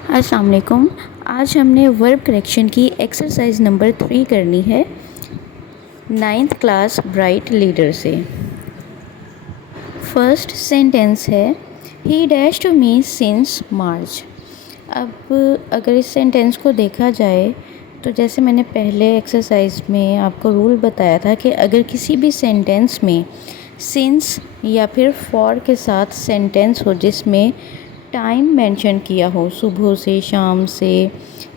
अस्सलाम वालेकुम। आज हमने वर्ब करेक्शन की एक्सरसाइज नंबर 3 करनी है 9th क्लास ब्राइट लीडर से। फर्स्ट सेंटेंस है he dash to me since March. अब अगर इस सेंटेंस को देखा जाए तो जैसे मैंने पहले एक्सरसाइज में आपको रूल बताया था कि अगर किसी भी सेंटेंस में सिंस या फिर फॉर के साथ सेंटेंस हो जिसमें टाइम मेंशन किया हो, सुबह से, शाम से,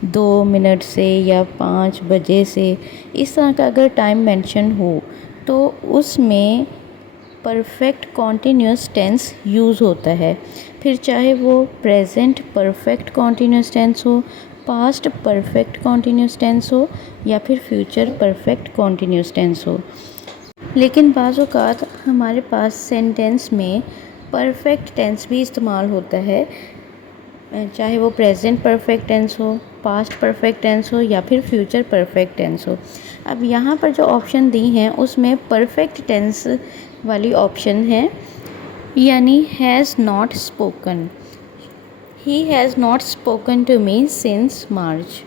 2 मिनट से या 5 बजे से, इस तरह का अगर टाइम मेंशन हो तो उसमें परफेक्ट कॉन्टीन्यूअस टेंस यूज़ होता है। फिर चाहे वो प्रेजेंट परफेक्ट कॉन्टीन्यूअस टेंस हो, पास्ट परफेक्ट कॉन्टीन्यूअस टेंस हो या फिर फ्यूचर परफेक्ट कॉन्टीन्यूअस टेंस हो। लेकिन बाज़ औक़ात हमारे पास सेंटेंस में परफेक्ट टेंस भी इस्तेमाल होता है, चाहे वो प्रेजेंट परफेक्ट टेंस हो, पास्ट परफेक्ट टेंस हो या फिर फ्यूचर परफेक्ट टेंस हो। अब यहाँ पर जो ऑप्शन दी हैं उसमें परफेक्ट टेंस वाली ऑप्शन है, यानी has not spoken. He has not spoken to me since March.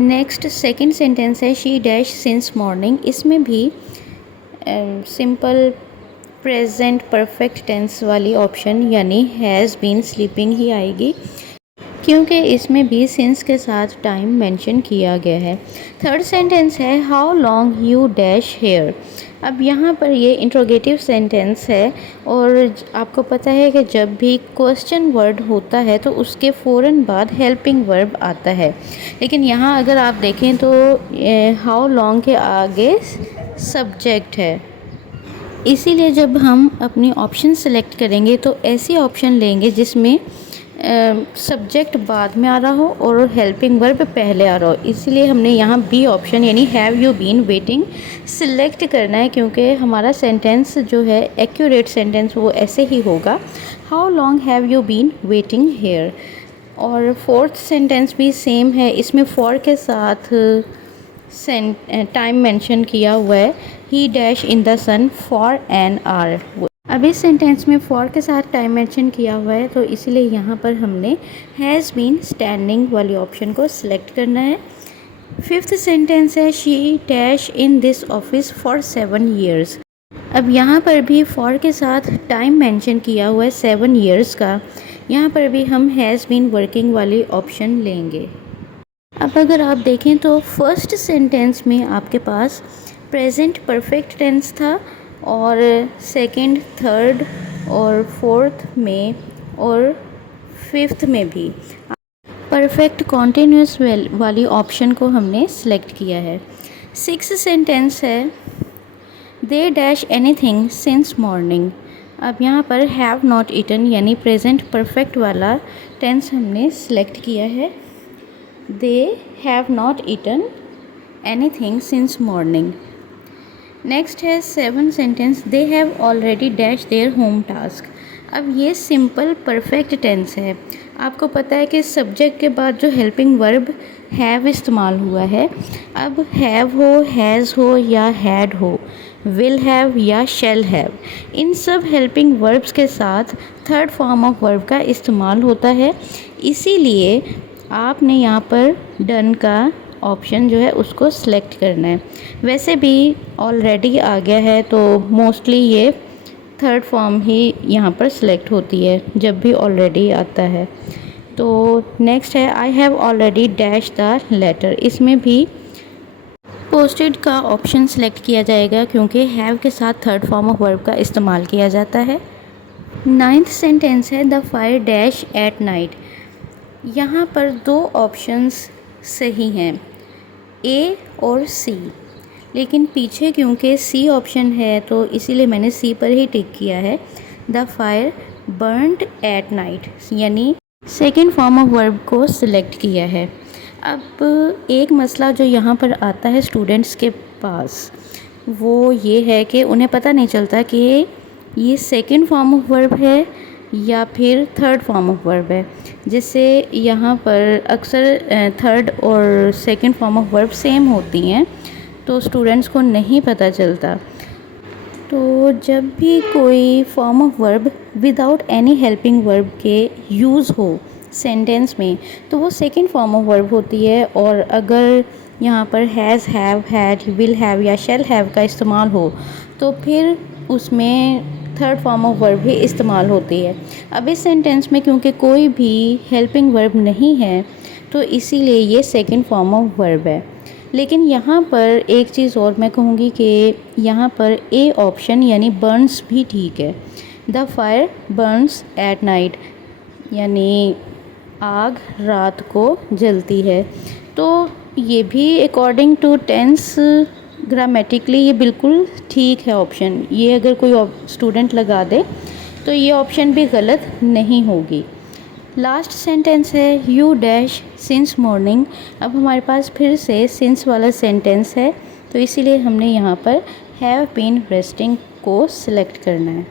Next second sentence है शी डैश सिंस मॉर्निंग। इसमें भी सिंपल प्रेजेंट परफेक्ट टेंस वाली ऑप्शन यानी हैज़ बीन स्लीपिंग ही आएगी, क्योंकि इसमें भी सिंस के साथ टाइम मेंशन किया गया है। थर्ड सेंटेंस है how long you dash here. अब यहाँ पर ये इंट्रोगेटिव सेंटेंस है और आपको पता है कि जब भी क्वेश्चन वर्ड होता है तो उसके फ़ौरन बाद हेल्पिंग वर्ब आता है, लेकिन यहाँ अगर आप देखें तो हाउ लॉन्ग के आगे सब्जेक्ट है। इसीलिए जब हम अपनी ऑप्शन सेलेक्ट करेंगे तो ऐसी ऑप्शन लेंगे जिसमें सब्जेक्ट बाद में आ रहा हो और हेल्पिंग वर्ब पहले आ रहा हो। इसीलिए हमने यहाँ बी ऑप्शन यानी have you been waiting select करना है, क्योंकि हमारा सेंटेंस जो है एक्यूरेट सेंटेंस वो ऐसे ही होगा, how long have you been waiting here. और फोर्थ सेंटेंस भी सेम है, इसमें फॉर के साथ टाइम मेंशन किया हुआ है, he dash in the sun for an hour. अब इस सेंटेंस में फॉर के साथ टाइम मेंशन किया हुआ है तो इसीलिए यहाँ पर हमने हैज़ बीन स्टैंडिंग वाली ऑप्शन को सिलेक्ट करना है। फिफ्थ सेंटेंस है she dash in this office for 7 years. अब यहाँ पर भी फॉर के साथ टाइम मेंशन किया हुआ है 7 ईयर्स का, यहाँ पर भी हम हैज़ बीन वर्किंग वाली ऑप्शन लेंगे। अब अगर आप देखें तो फर्स्ट सेंटेंस में आपके पास प्रेजेंट परफेक्ट टेंस था और सेकंड, थर्ड और फोर्थ में और फिफ्थ में भी परफेक्ट कॉन्टीन्यूअस वाली ऑप्शन को हमने सेलेक्ट किया है। सिक्स्थ सेंटेंस है they dash anything since morning. अब यहाँ पर हैव नॉट ईटन यानी प्रेजेंट परफेक्ट वाला टेंस हमने सेलेक्ट किया है, they have not eaten anything since morning. Next है seven sentence they have already dash their home task. अब ये सिंपल परफेक्ट टेंस है, आपको पता है कि सब्जेक्ट के बाद जो हेल्पिंग वर्ब हैव इस्तेमाल हुआ है। अब हैव हो, हैज़ हो या हैड हो, विल हैव या शैल हैव, इन सब हेल्पिंग वर्ब्स के साथ थर्ड फॉर्म ऑफ वर्ब का इस्तेमाल होता है। इसीलिए आपने यहाँ पर डन का ऑप्शन जो है उसको सिलेक्ट करना है। वैसे भी ऑलरेडी आ गया है तो मोस्टली ये थर्ड फॉर्म ही यहाँ पर सिलेक्ट होती है जब भी ऑलरेडी आता है। तो नेक्स्ट है I have already dash the letter. इसमें भी पोस्टेड का ऑप्शन सेलेक्ट किया जाएगा क्योंकि हैव के साथ थर्ड फॉर्म ऑफ वर्ब का इस्तेमाल किया जाता है। नाइन्थ सेंटेंस है the fire dash at night. यहाँ पर दो ऑप्शंस सही हैं, ए और सी, लेकिन पीछे क्योंकि सी ऑप्शन है तो इसीलिए मैंने सी पर ही टिक किया है। The fire burned at night यानी सेकेंड फॉर्म ऑफ वर्ब को सिलेक्ट किया है। अब एक मसला जो यहाँ पर आता है स्टूडेंट्स के पास वो ये है कि उन्हें पता नहीं चलता कि ये सेकेंड फॉर्म ऑफ वर्ब है या फिर थर्ड फॉर्म ऑफ वर्ब है, जिससे यहाँ पर अक्सर थर्ड और second form of verb same होती हैं तो स्टूडेंट्स को नहीं पता चलता। तो जब भी कोई form of verb without any helping verb के यूज़ हो सेंटेंस में, तो वो सेकंड फॉर्म ऑफ वर्ब होती है। और अगर यहाँ पर has, have, had, will have या शैल हैव का इस्तेमाल हो तो फिर उसमें थर्ड फॉर्म ऑफ वर्ब ही इस्तेमाल होती है। अब इस सेंटेंस में क्योंकि कोई भी हेल्पिंग वर्ब नहीं है तो इसीलिए ये सेकंड फॉर्म ऑफ वर्ब है। लेकिन यहाँ पर एक चीज़ और मैं कहूँगी कि यहाँ पर ए ऑप्शन यानी बर्न्स भी ठीक है। The fire Burns at night, यानी आग रात को जलती है। तो ये भी अकॉर्डिंग टू टेंस ग्रामेटिकली ये बिल्कुल ठीक है ऑप्शन। ये अगर कोई स्टूडेंट लगा दे तो ये ऑप्शन भी गलत नहीं होगी। लास्ट सेंटेंस है यू डैश सिंस मॉर्निंग। अब हमारे पास फिर से सिंस वाला सेंटेंस है तो इसीलिए हमने यहाँ पर हैव बीन रेस्टिंग को सिलेक्ट करना है।